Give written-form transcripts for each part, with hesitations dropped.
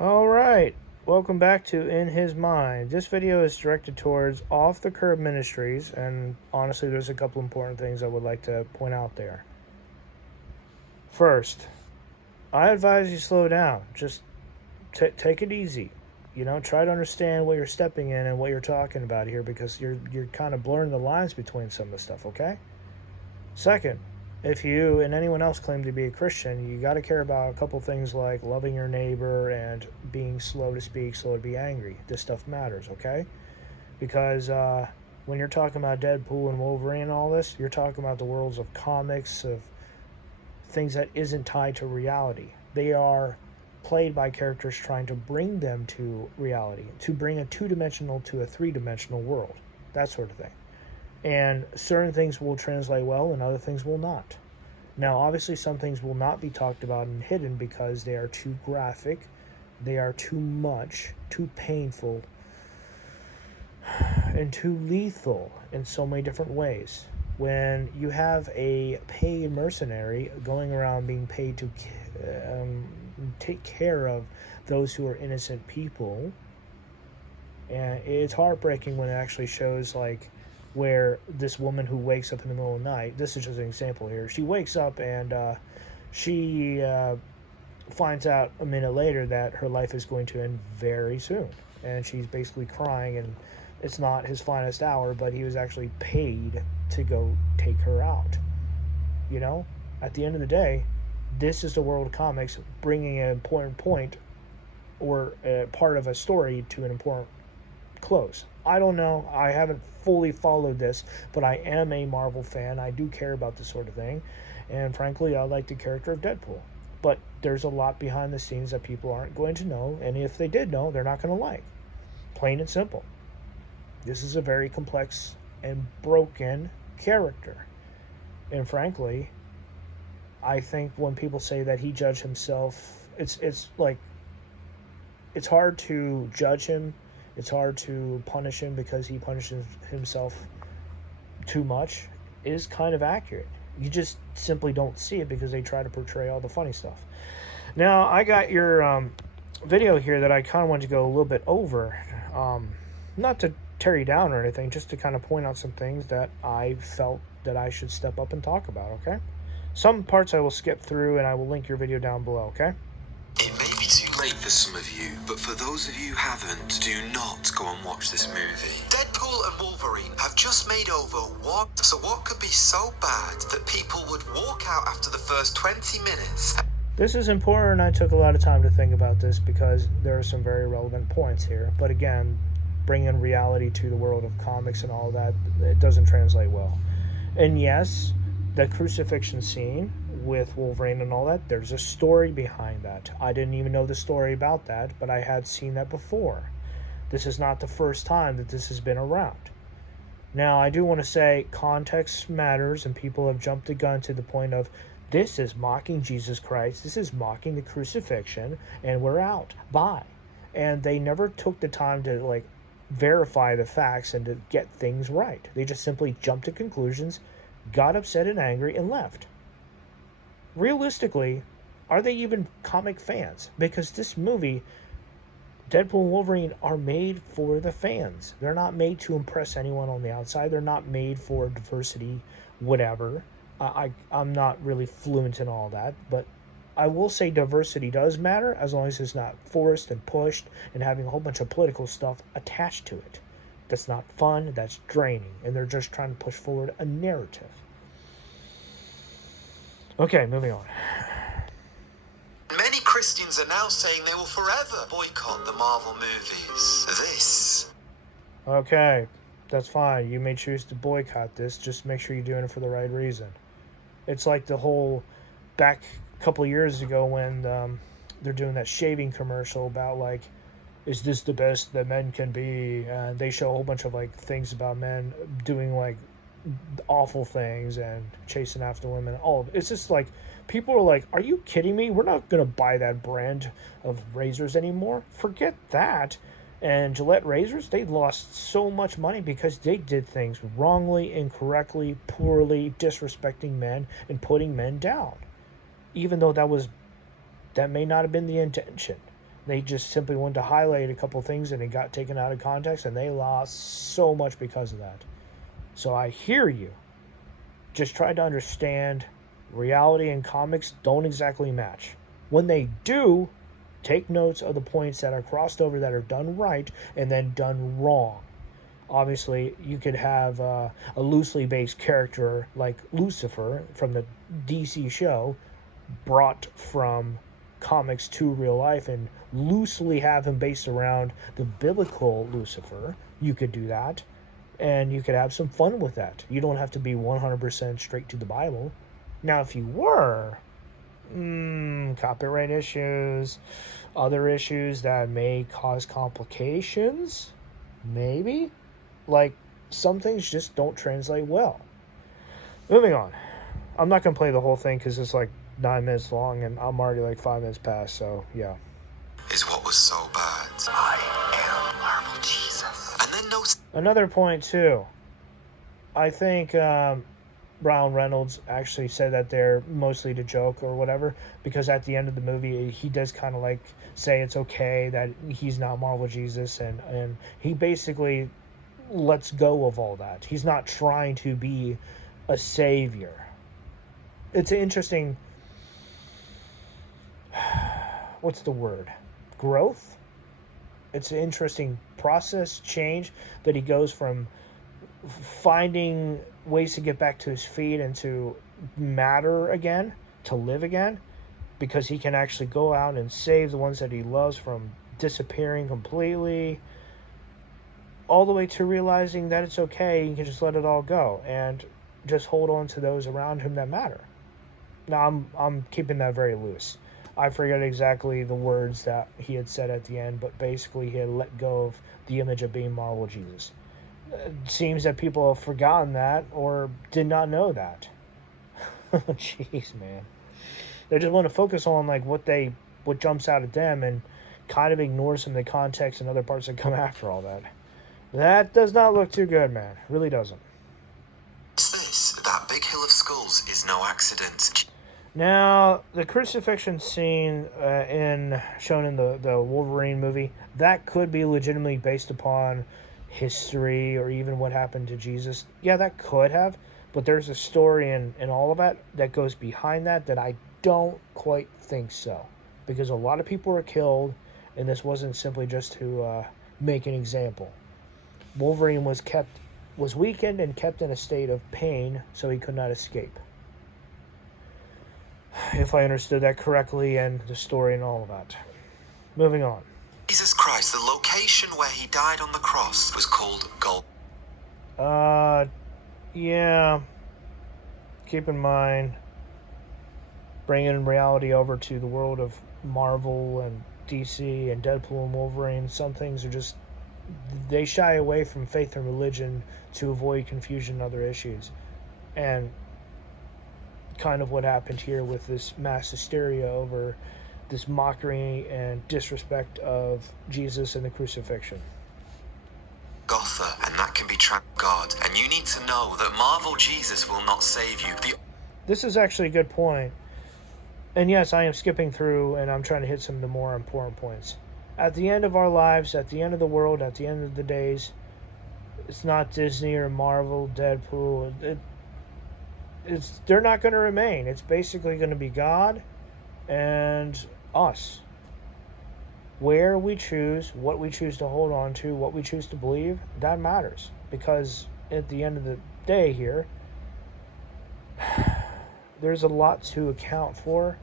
Alright, welcome back to In His Mind. This video is directed towards Off the Curb Ministries, and honestly, there's a couple important things I would like to point out there. First, I advise you slow down. Just take it easy. Try to understand what you're stepping in and what you're talking about here, because you're kind of blurring the lines between some of the stuff, okay? Second, if you and anyone else claim to be a Christian, you got to care about a couple things like loving your neighbor and being slow to speak, slow to be angry. This stuff matters, okay? Because when you're talking about Deadpool and Wolverine and all this, you're talking about the worlds of comics, of things that isn't tied to reality. They are played by characters trying to bring them to reality, to bring a two-dimensional to a three-dimensional world, that sort of thing. And certain things will translate well and other things will not. Now, obviously, some things will not be talked about and hidden because they are too graphic, they are too much, too painful, and too lethal in so many different ways. When you have a paid mercenary going around being paid to take care of those who are innocent people, and it's heartbreaking when it actually shows, like, where this woman who wakes up in the middle of the night, this is just an example here, she wakes up and she finds out a minute later that her life is going to end very soon. And she's basically crying, and it's not his finest hour, but he was actually paid to go take her out. At the end of the day, this is the world of comics bringing an important point or a part of a story to an important close. I don't know. I haven't fully followed this, but I am a Marvel fan. I do care about this sort of thing. And frankly, I like the character of Deadpool. But there's a lot behind the scenes that people aren't going to know. And if they did know, they're not going to like. Plain and simple. This is a very complex and broken character. And frankly, I think when people say that he judged himself, it's like, it's hard to judge him. It's hard to punish him because he punishes himself too much. It is kind of accurate. You just simply don't see it because they try to portray all the funny stuff. Now, I got your video here that I kind of wanted to go a little bit over. Not to tear you down or anything, just to kind of point out some things that I felt that I should step up and talk about, okay? Some parts I will skip through, and I will link your video down below, okay? It may be too late for some of you, but for those of you who haven't, do not go and watch this movie. Deadpool and Wolverine have just made over what? So what could be so bad that people would walk out after the first 20 minutes? This is important. I took a lot of time to think about this because there are some very relevant points here. But again, bringing reality to the world of comics and all that, it doesn't translate well. And yes, the crucifixion scene with Wolverine and all that, there's a story behind that. I didn't even know the story about that, but I had seen that before. This is not the first time that this has been around. Now, I do want to say context matters, and people have jumped the gun to the point of, this is mocking Jesus Christ, this is mocking the crucifixion, and we're out. Bye. And they never took the time to, verify the facts and to get things right. They just simply jumped to conclusions, got upset and angry, and left. Realistically, are they even comic fans? Because this movie, Deadpool and Wolverine, are made for the fans. They're not made to impress anyone on the outside. They're not made for diversity, whatever. I'm not really fluent in all that, but I will say diversity does matter as long as it's not forced and pushed and having a whole bunch of political stuff attached to it. That's not fun, that's draining, and they're just trying to push forward a narrative. Okay, moving on. Many Christians are now saying they will forever boycott the Marvel movies. This. Okay, that's fine. You may choose to boycott this. Just make sure you're doing it for the right reason. It's like the whole back a couple years ago when they're doing that shaving commercial about, is this the best that men can be? And they show a whole bunch of, things about men doing, awful things and chasing after women. It's just people are like, are you kidding me? We're not going to buy that brand of razors anymore. Forget that. And Gillette razors, they lost so much money because they did things wrongly, incorrectly, poorly, disrespecting men and putting men down. Even though that may not have been the intention. They just simply wanted to highlight a couple things and it got taken out of context, and they lost so much because of that. So I hear you. Just try to understand reality and comics don't exactly match. When they do, take notes of the points that are crossed over that are done right and then done wrong. Obviously, you could have a loosely based character like Lucifer from the DC show brought from comics to real life and loosely have him based around the biblical Lucifer. You could do that, and you could have some fun with that. You don't have to be 100% straight to the Bible. Now, if you were, copyright issues, other issues that may cause complications, maybe. Like, some things just don't translate well. Moving on. I'm not going to play the whole thing because it's like 9 minutes long and I'm already like 5 minutes past, so yeah. Is what was so bad. I am Marvel Jesus. And then no. Another point too. I think Ryan Reynolds actually said that they're mostly to joke or whatever, because at the end of the movie he does kind of like say it's okay that he's not Marvel Jesus, and he basically lets go of all that. He's not trying to be a savior. It's an interesting, what's the word? Growth? It's an interesting process, change, that he goes from finding ways to get back to his feet and to matter again, to live again, because he can actually go out and save the ones that he loves from disappearing completely, all the way to realizing that it's okay, you can just let it all go and just hold on to those around him that matter. Now, I'm keeping that very loose. I forget exactly the words that he had said at the end, but basically he had let go of the image of being Marvel Jesus. It seems that people have forgotten that or did not know that. Jeez, man. They just want to focus on like what jumps out at them and kind of ignore some of the context and other parts that come after all that. That does not look too good, man. It really doesn't. What's this? That big hill of skulls is no accident. Now, the crucifixion scene shown in the Wolverine movie, that could be legitimately based upon history or even what happened to Jesus. Yeah, that could have, but there's a story in all of that goes behind that I don't quite think so. Because a lot of people were killed, and this wasn't simply just to make an example. Wolverine was weakened and kept in a state of pain, so he could not escape. If I understood that correctly, and the story and all of that. Moving on. Jesus Christ, the location where he died on the cross was called Yeah. Keep in mind, bringing reality over to the world of Marvel and DC and Deadpool and Wolverine, some things are just, they shy away from faith and religion to avoid confusion and other issues. And kind of what happened here with this mass hysteria over this mockery and disrespect of Jesus and the crucifixion. Gotha, and that can be God. And you need to know that Marvel Jesus will not save you. This is actually a good point. And yes, I am skipping through and I'm trying to hit some of the more important points. At the end of our lives, at the end of the world, at the end of the days, it's not Disney or Marvel, Deadpool. They're not going to remain. It's basically going to be God and us. Where we choose, what we choose to hold on to, what we choose to believe, that matters. Because at the end of the day here, there's a lot to account for,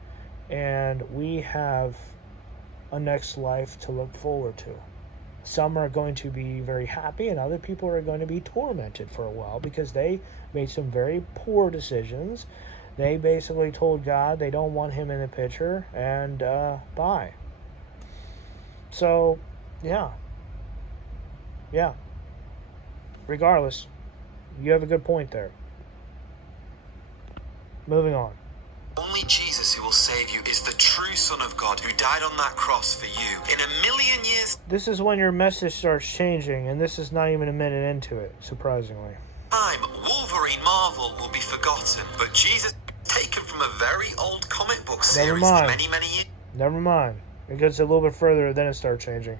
and we have a next life to look forward to. Some are going to be very happy, and other people are going to be tormented for a while because they made some very poor decisions. They basically told God they don't want him in the picture, and bye. So, yeah. Regardless, you have a good point there. Moving on. Only Jesus who will save you is the true Son of God who died on that cross for you. In 1,000,000 years... This is when your message starts changing, and this is not even a minute into it, surprisingly. Time, Wolverine Marvel will be forgotten, but Jesus taken from a very old comic book series many years... Never mind. It gets a little bit further, then it starts changing.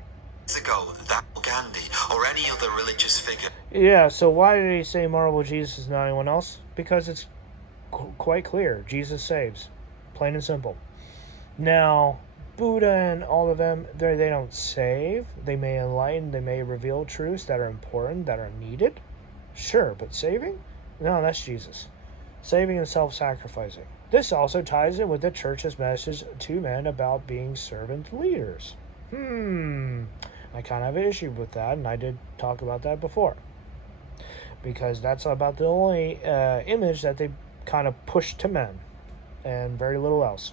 Ago that Gandhi or any other religious figure. Yeah, so why did he say Marvel Jesus is not anyone else? Because it's quite clear. Jesus saves. Plain and simple. Now, Buddha and all of them, they don't save. They may enlighten, they may reveal truths that are important, that are needed. Sure, but saving? No, that's Jesus. Saving and self-sacrificing. This also ties in with the church's message to men about being servant leaders. I kind of have an issue with that, and I did talk about that before. Because that's about the only image that they kind of push to men, and very little else.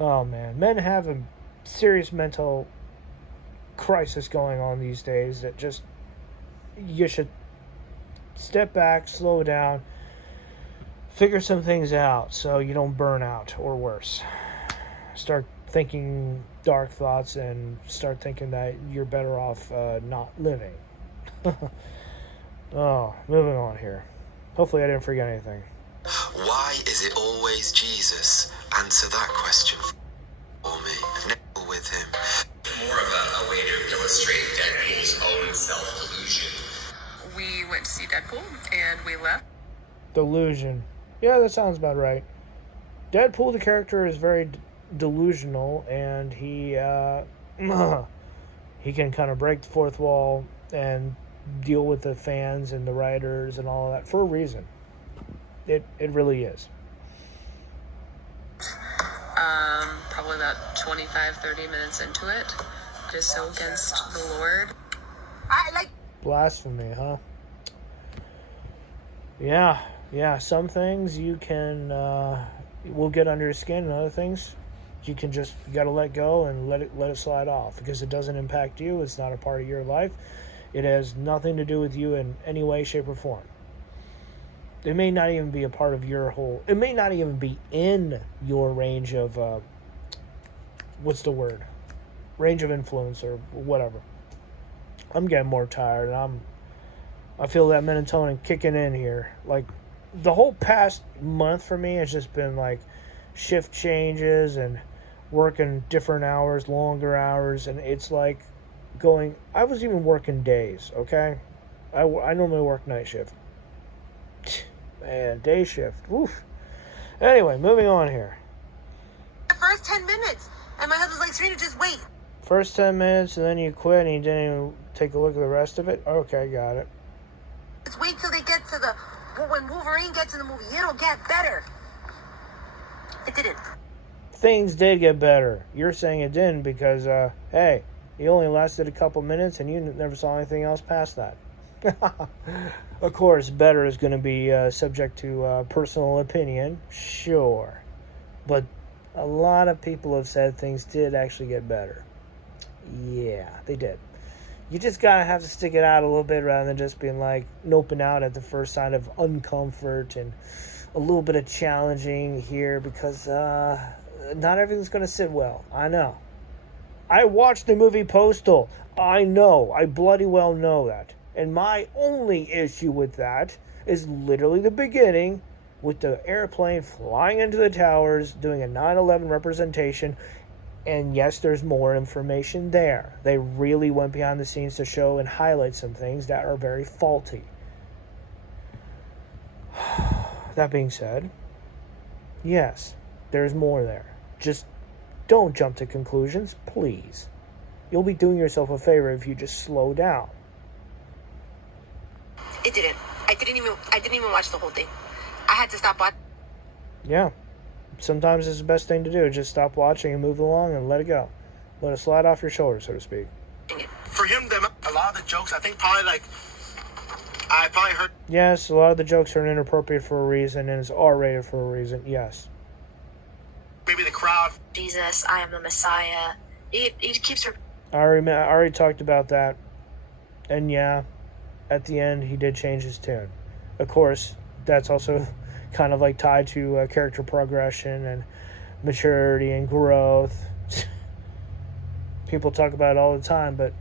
Oh man, men have a serious mental crisis going on these days that just, you should step back, slow down, figure some things out so you don't burn out, or worse. Start thinking dark thoughts and start thinking that you're better off not living. Oh, moving on here. Hopefully I didn't forget anything. Why is it always Jesus? Answer that question for me. Never with him. More of a way to illustrate Deadpool's own self-delusion. We went to see Deadpool and we left. Delusion. Yeah, that sounds about right. Deadpool, the character, is very delusional, and he he can kind of break the fourth wall and deal with the fans and the writers and all of that for a reason. It really is. Probably about 25-30 minutes into it. Just so against the Lord. Blasphemy, huh? Yeah. Some things you can will get under your skin, and other things you gotta let go and let it slide off, because it doesn't impact you. It's not a part of your life. It has nothing to do with you in any way, shape, or form. It may not even be a part of your whole. It may not even be in your range of what's the word? Range of influence or whatever. I'm getting more tired, and I feel that melatonin kicking in here. Like, the whole past month for me has just been like shift changes and working different hours, longer hours, and it's like I was even working days, okay? I normally work night shift. Man, day shift. Oof. Anyway, moving on here. The first 10 minutes, and my husband's like, Serena, just wait. First 10 minutes, and then you quit, and you didn't even take a look at the rest of it? Okay, got it. Just wait till they get to when Wolverine gets in the movie, it'll get better. It didn't. Things did get better. You're saying it didn't because, hey, it only lasted a couple minutes, and you never saw anything else past that. Of course, better is going to be subject to personal opinion, sure. But a lot of people have said things did actually get better. Yeah, they did. You just gotta have to stick it out a little bit rather than just being like noping out at the first sign of uncomfort and a little bit of challenging here, because not everything's gonna sit well. I know. I watched the movie Postal. I know. I bloody well know that. And my only issue with that is literally the beginning, with the airplane flying into the towers, doing a 9/11 representation. And yes, there's more information there. They really went behind the scenes to show and highlight some things that are very faulty. That being said, yes, there's more there. Just don't jump to conclusions, please. You'll be doing yourself a favor if you just slow down. It didn't. I didn't even watch the whole thing. I had to stop watching. Yeah. Sometimes it's the best thing to do. Just stop watching and move along and let it go. Let it slide off your shoulders, so to speak. For him, a lot of the jokes, I think I probably heard. Yes, a lot of the jokes are inappropriate for a reason, and it's R-rated for a reason. Yes. Maybe the crowd. Jesus, I am the Messiah. It keeps her. I already talked about that. And yeah, at the end, he did change his tune. Of course, that's also kind of like tied to character progression and maturity and growth. People talk about it all the time, but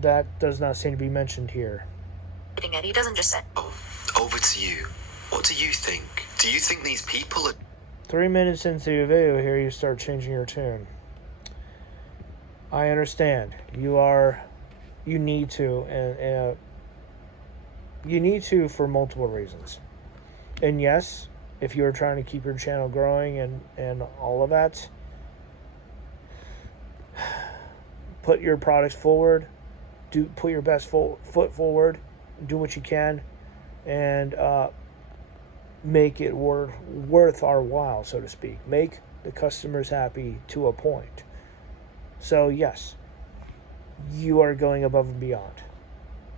that does not seem to be mentioned here. And he doesn't just say. Oh, over to you. What do you think? Do you think these people are... 3 minutes into your video here, you start changing your tune. I understand. You need to, and you need to for multiple reasons. And yes, if you are trying to keep your channel growing and all of that, put your products forward, put your best foot forward, do what you can, and make it worth our while, so to speak. Make the customers happy to a point. So yes, you are going above and beyond.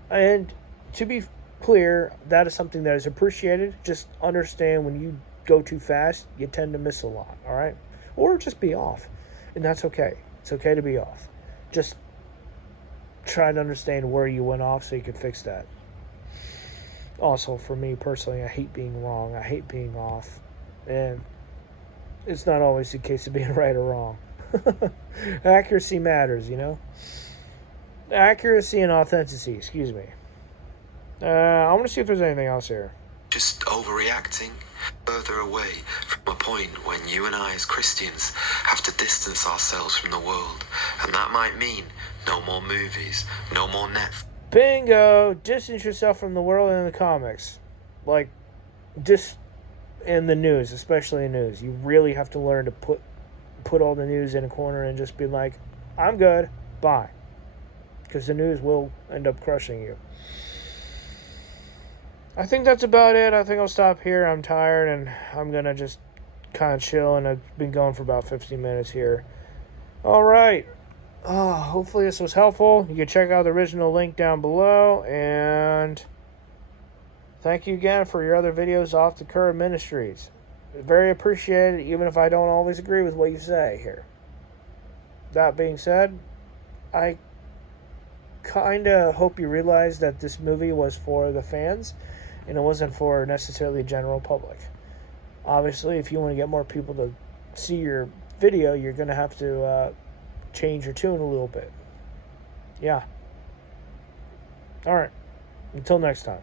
And to be clear, that is something that is appreciated. Just understand when you go too fast, you tend to miss a lot, all right? Or just be off. And that's okay. It's okay to be off. Just try to understand where you went off so you can fix that. Also, for me personally, I hate being wrong. I hate being off. And it's not always the case of being right or wrong. Accuracy matters, you know? Accuracy and authenticity, excuse me. I want to see if there's anything else here. Just overreacting further away from a point when you and I as Christians have to distance ourselves from the world. And that might mean no more movies, no more Netflix. Bingo! Distance yourself from the world and the comics. Like, just in the news, especially in news. You really have to learn to put all the news in a corner and just be like, I'm good, bye. Because the news will end up crushing you. I think that's about it. I think I'll stop here. I'm tired and I'm going to just kind of chill. And I've been going for about 15 minutes here. All right. Hopefully this was helpful. You can check out the original link down below. And thank you again for your other videos off the Current Ministries. Very appreciated, even if I don't always agree with what you say here. That being said, I kind of hope you realize that this movie was for the fans and it wasn't for necessarily the general public. Obviously, if you want to get more people to see your video, you're going to have to change your tune a little bit. Yeah. All right. Until next time.